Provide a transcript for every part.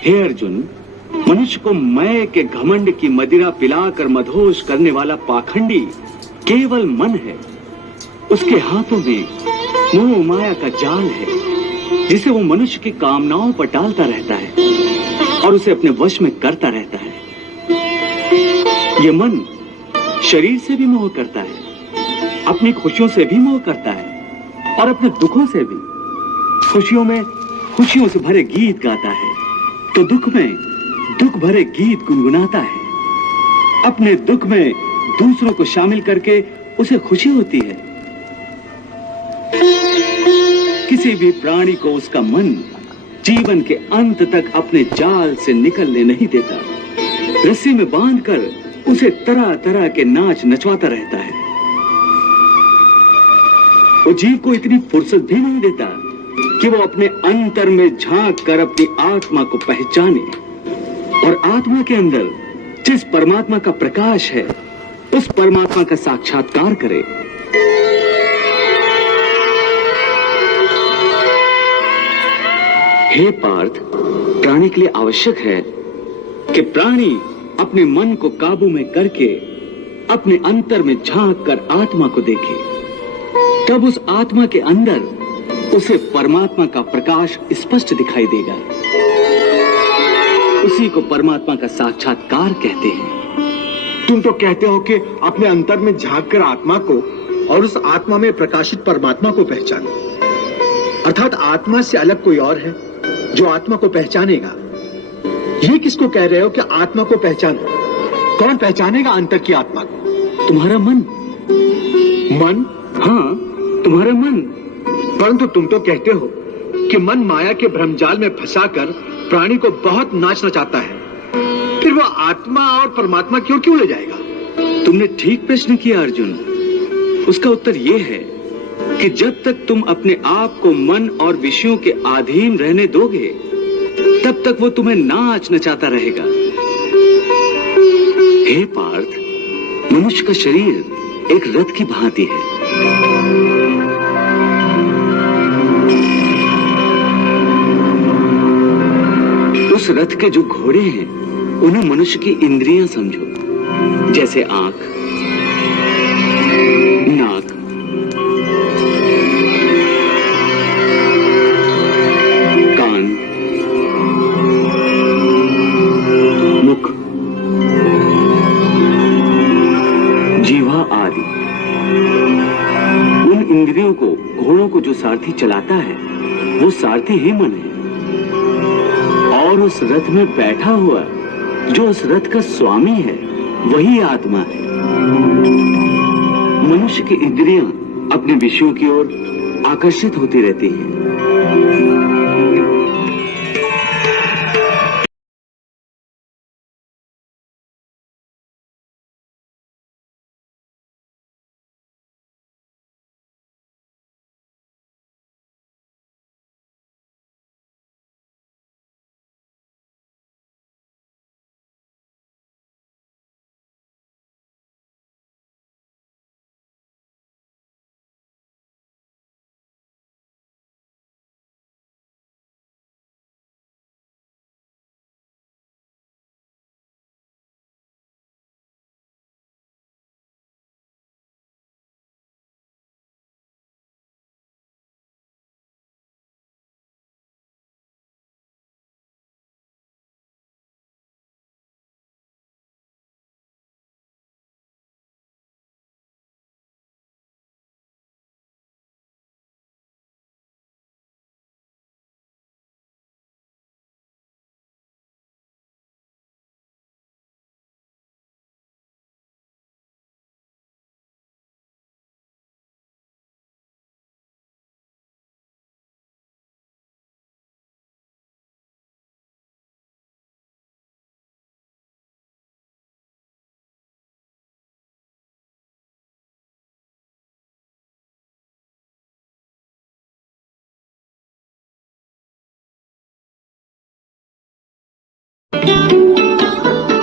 हे अर्जुन, मनुष्य को मैं के घमंड की मदिरा पिलाकर मदहोश करने वाला पाखंडी केवल मन है। उसके हाथों में मोह माया का जाल है, जिसे वो मनुष्य की कामनाओं पर डालता रहता है और उसे अपने वश में करता रहता है। ये मन शरीर से भी मोह करता है, अपनी खुशियों से भी मोह करता है और अपने दुखों से भी। खुशियों में खुशियों से भरे गीत गाता है तो दुख में दुख भरे गीत गुनगुनाता है। अपने दुख में दूसरों को शामिल करके उसे खुशी होती है। किसी भी प्राणी को उसका मन जीवन के अंत तक अपने जाल से निकलने नहीं देता। रस्सी में बांधकर उसे तरह तरह के नाच नचवाता रहता है। वो जीव को इतनी फुर्सत भी नहीं देता कि वो अपने अंतर में झांक कर अपनी आत्मा को पहचाने और आत्मा के अंदर जिस परमात्मा का प्रकाश है उस परमात्मा का साक्षात्कार करे। हे पार्थ, प्राणी के लिए आवश्यक है कि प्राणी अपने मन को काबू में करके अपने अंतर में झांक कर आत्मा को देखे। तब उस आत्मा के अंदर उसे परमात्मा का प्रकाश स्पष्ट दिखाई देगा। उसी को परमात्मा का साक्षात्कार कहते हैं। तुम तो कहते हो कि अपने अंतर में झांक कर आत्मा को और उस आत्मा में प्रकाशित परमात्मा को पहचानो, अर्थात आत्मा से अलग कोई और है जो आत्मा को पहचानेगा। ये किसको कह रहे हो कि आत्मा को पहचानो? कौन पहचानेगा अंतर की आत्मा को? तुम्हारा मन। मन? हाँ, तुम्हारा मन। परंतु तुम तो कहते हो कि मन माया के भ्रमजाल में फंसाकर प्राणी को बहुत नाच नचाता है, फिर वो आत्मा और परमात्मा की ओर क्यों ले जाएगा? तुमने ठीक प्रश्न किया अर्जुन। उसका उत्तर यह है कि जब तक तुम अपने आप को मन और विषयों के अधीन रहने दोगे तब तक वो तुम्हें नाच नचाता रहेगा। हे पार्थ, मनुष्य का शरीर एक रथ की भांति है। उस रथ के जो घोड़े हैं उन्हें मनुष्य की इंद्रियां समझो, जैसे आंख, नाक, कान, मुख, जीवा आदि। उन इंद्रियों को, घोड़ों को जो सारथी चलाता है वो सारथी ही मन है। और उस रथ में बैठा हुआ जो उस रथ का स्वामी है वही आत्मा है। मनुष्य की इंद्रियां अपने विषयों की ओर आकर्षित होती रहती हैं।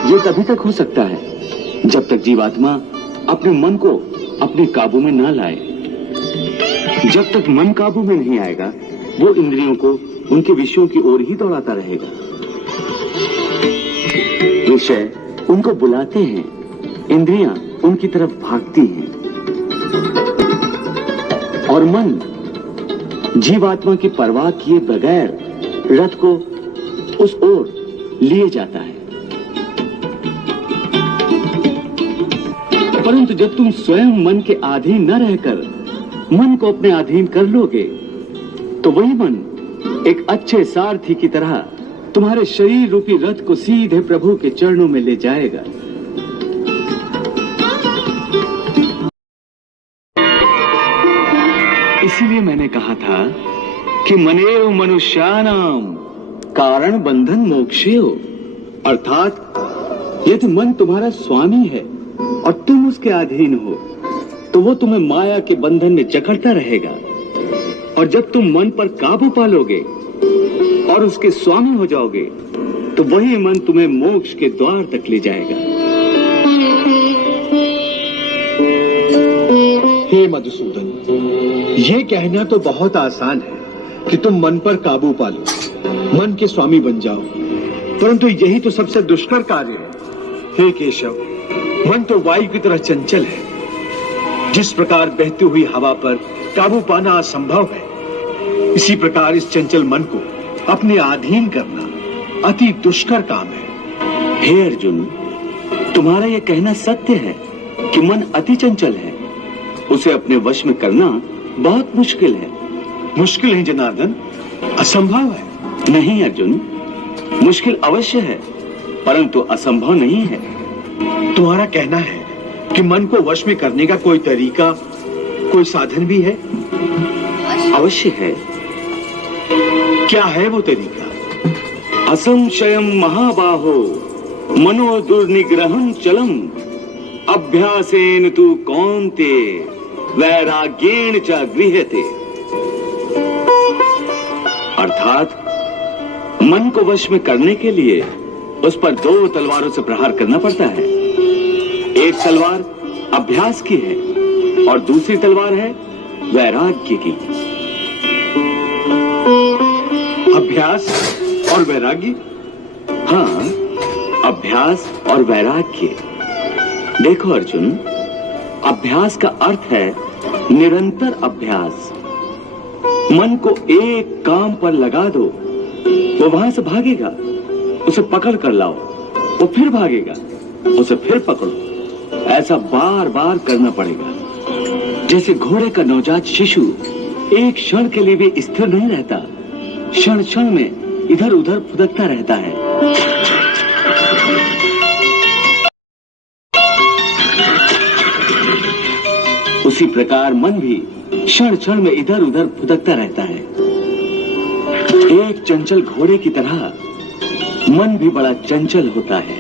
ये तभी तक हो सकता है जब तक जीवात्मा अपने मन को अपने काबू में ना लाए। जब तक मन काबू में नहीं आएगा वो इंद्रियों को उनके विषयों की ओर ही दौड़ाता रहेगा। विषय उनको बुलाते हैं, इंद्रियां उनकी तरफ भागती हैं और मन जीवात्मा की परवाह किए बगैर रथ को उस ओर लिए जाता है। परंतु जब तुम स्वयं मन के अधीन न रहकर मन को अपने अधीन कर लोगे तो वही मन एक अच्छे सारथी की तरह तुम्हारे शरीर रूपी रथ को सीधे प्रभु के चरणों में ले जाएगा। इसीलिए मैंने कहा था कि मनेव मनुष्यानाम कारण बंधन मोक्षेयो, अर्थात यदि मन तुम्हारा स्वामी है और तुम उसके अधीन हो तो वो तुम्हें माया के बंधन में जकड़ता रहेगा, और जब तुम मन पर काबू पालोगे और उसके स्वामी हो जाओगे तो वही मन तुम्हें मोक्ष के द्वार तक ले जाएगा। हे मधुसूदन, ये कहना तो बहुत आसान है कि तुम मन पर काबू पालो, मन के स्वामी बन जाओ, परंतु यही तो सबसे दुष्कर कार्य है। हे केशव, मन तो वायु की तरह चंचल है। जिस प्रकार बहती हुई हवा पर काबू पाना असंभव है, इसी प्रकार इस चंचल मन को अपने अधीन करना अति दुष्कर काम है। हे अर्जुन, तुम्हारा यह कहना सत्य है कि मन अति चंचल है, उसे अपने वश में करना बहुत मुश्किल है। मुश्किल है जनार्दन, असंभव है। नहीं अर्जुन, मुश्किल अवश्य है परंतु असंभव नहीं है। तुम्हारा कहना है कि मन को वश में करने का कोई तरीका, कोई साधन भी है? अवश्य है। क्या है वो तरीका? असंशयम महाबाहो मनो दुर्निग्रहं चलम अभ्यासेन तु कौन्ते वैराग्येण च गृह्यते। अर्थात मन को वश में करने के लिए उस पर दो तलवारों से प्रहार करना पड़ता है। एक तलवार अभ्यास की है और दूसरी तलवार है वैराग्य की। अभ्यास और वैराग्य? हाँ, अभ्यास और वैराग्य। देखो अर्जुन, अभ्यास का अर्थ है निरंतर अभ्यास। मन को एक काम पर लगा दो, वो वहां से भागेगा, उसे पकड़ कर लाओ, वो फिर भागेगा, उसे फिर पकड़ो। ऐसा बार बार करना पड़ेगा। जैसे घोड़े का नवजात शिशु एक क्षण के लिए भी स्थिर नहीं रहता, क्षण क्षण में इधर उधर फुदकता रहता है। उसी प्रकार मन भी क्षण क्षण में इधर उधर फुदकता रहता है। एक चंचल घोड़े की तरह मन भी बड़ा चंचल होता है,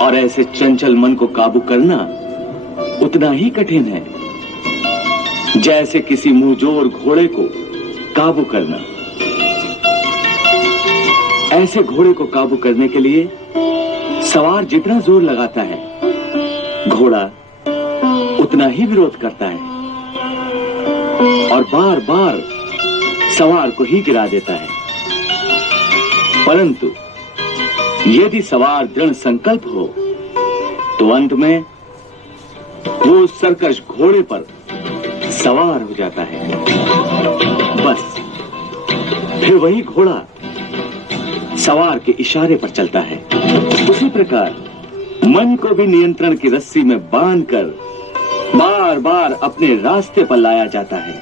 और ऐसे चंचल मन को काबू करना उतना ही कठिन है जैसे किसी मुंहजोर घोड़े को काबू करना। ऐसे घोड़े को काबू करने के लिए सवार जितना जोर लगाता है, घोड़ा उतना ही विरोध करता है और बार बार सवार को ही गिरा देता है। परंतु यदि सवार दृढ़ संकल्प हो तो अंत में वो सरकश घोड़े पर सवार हो जाता है। बस फिर वही घोड़ा सवार के इशारे पर चलता है। उसी प्रकार मन को भी नियंत्रण की रस्सी में बांधकर बार बार अपने रास्ते पर लाया जाता है,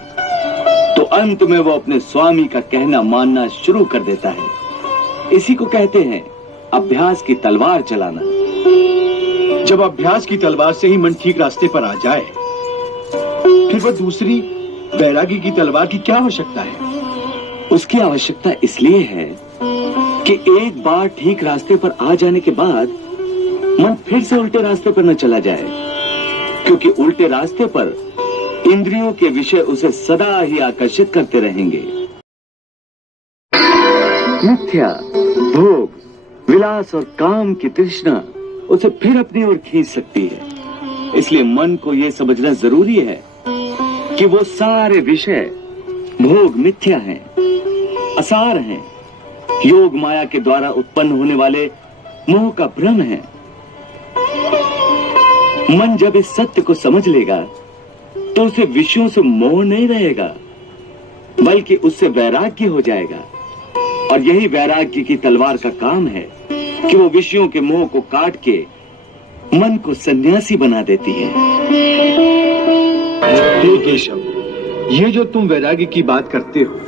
तो अंत में वो अपने स्वामी का कहना मानना शुरू कर देता है। इसी को कहते हैं अभ्यास की तलवार चलाना। जब अभ्यास की तलवार से ही मन ठीक रास्ते पर आ जाए, फिर वह दूसरी वैराग्य की तलवार की क्या आवश्यकता है? उसकी आवश्यकता इसलिए है कि एक बार ठीक रास्ते पर आ जाने के बाद मन फिर से उल्टे रास्ते पर न चला जाए, क्योंकि उल्टे रास्ते पर इंद्रियों के विषय उसे सदा ही आकर्षित करते रहेंगे। मिथ्या, भोग, विलास और काम की तृष्णा उसे फिर अपनी ओर खींच सकती है। इसलिए मन को यह समझना जरूरी है कि वो सारे विषय भोग मिथ्या हैं, असार हैं, योग माया के द्वारा उत्पन्न होने वाले मोह का भ्रम है। मन जब इस सत्य को समझ लेगा तो उसे विषयों से मोह नहीं रहेगा, बल्कि उससे वैराग्य हो जाएगा। और यही वैराग्य की तलवार का काम है कि वो विषयों के मोह को काट के मन को सन्यासी बना देती है। हे केशव, ये जो तुम वैराग्य की बात करते हो,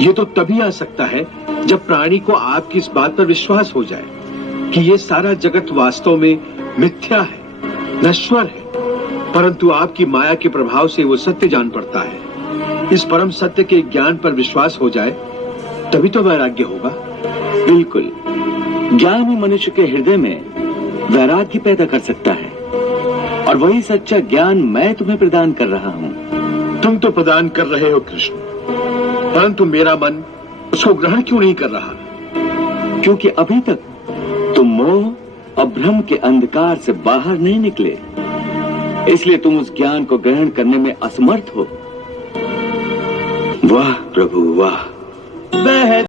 ये तो तभी आ सकता है जब प्राणी को आपकी इस बात पर विश्वास हो जाए कि ये सारा जगत वास्तव में मिथ्या है, नश्वर है, परंतु आपकी माया के प्रभाव से वो सत्य जान पड़ता है। इस परम सत्य के ज्ञान पर विश्वास हो जाए तभी तो वैराग्य होगा। बिल्कुल, ज्ञान ही मनुष्य के हृदय में वैराग्य पैदा कर सकता है, और वही सच्चा ज्ञान मैं तुम्हें प्रदान कर रहा हूँ। तुम तो प्रदान कर रहे हो कृष्ण, परंतु मेरा मन उसको ग्रहण क्यों नहीं कर रहा? क्योंकि अभी तक तुम मोह और भ्रम के अंधकार से बाहर नहीं निकले, इसलिए तुम उस ज्ञान को ग्रहण करने में असमर्थ हो। वाह प्रभु वाह।